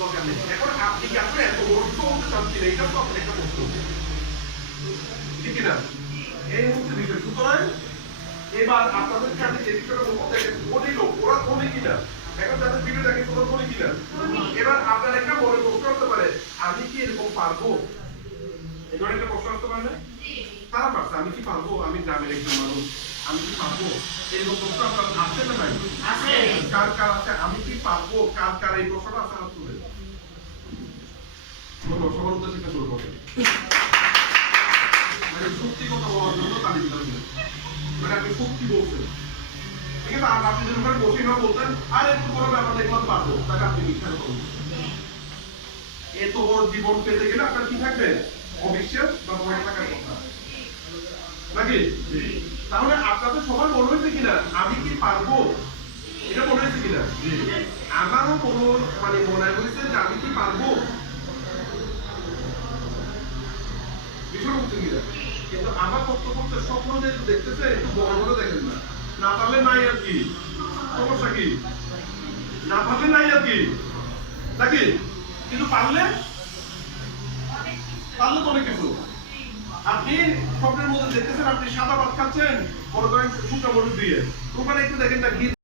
দরকার নেই। এখন আপনি কি আসলে এত বড় চলতে চাচ্ছেন, এইটাও তো আপনার একটা প্রশ্ন, ঠিক না? এই হচ্ছে বিষয়। সুতরাং এবার আপনাদের কাছে যে বিষয়টা বলতে দেখেন, ধনী লোক ওরা ধনী কিনা, এখন যাদের ভিডিও দেখে ওরা ধনী কিনা, এবার আপনার একটা বড় প্রশ্ন আসতে পারে, আমি কি এরকম পারবো? এই ধরনের একটা প্রশ্ন আসতে পারে না? তারা পারছে, আমি কি পারবো? আমি গ্রামের একজন মানুষ, আমি কি পারবো? এরকম প্রশ্ন আপনার আসছে না নাই? কার কার আছে আমি কি পারবো? কার কার এই প্রশ্নটা আছে হাত তুলে? সবার উদ্দেশ্যে একটা শুরু করবে, মানে সত্যি কথা বলার জন্য তালি দিলাম, মানে আপনি সত্যি বলছেন, ঠিক আছে? আর আপনি যদি ওখানে বসে না বলতেন আর একটু বড় ব্যাপার দেখলাম পারবো, তাকে আপনি মিথ্যা কথা বলছেন। এত বড় জীবন পেতে গেলে আপনার কি থাকবে? অবিশ্বাস বা ভয় থাকার কথা, নাকি? তাহলে আপনাদের সবার মনে হয়েছে কিনা আমি কি পারবো? এটা মনে হয়েছে কিনা? আমারও কোনো মানে মনে হয়েছে যে আমি কি পারবো, বিষয় হচ্ছে কিনা? কিন্তু আমার বক্তব্য হচ্ছে স্বপ্ন যেহেতু দেখতেছে একটু বড় বড় দেখেন না, না পারলে নাই আর কি, সমস্যা কি? না পারলে নাই আর কি, নাকি? কিন্তু পারলে পারলে তো অনেক কিছু। আপনি স্বপ্নের মধ্যে দেখতেছেন আপনি সাদা ভাত খাচ্ছেন, মনে করেন শুকনো মরিচ দিয়ে, ওখানে একটু দেখেন না ঘি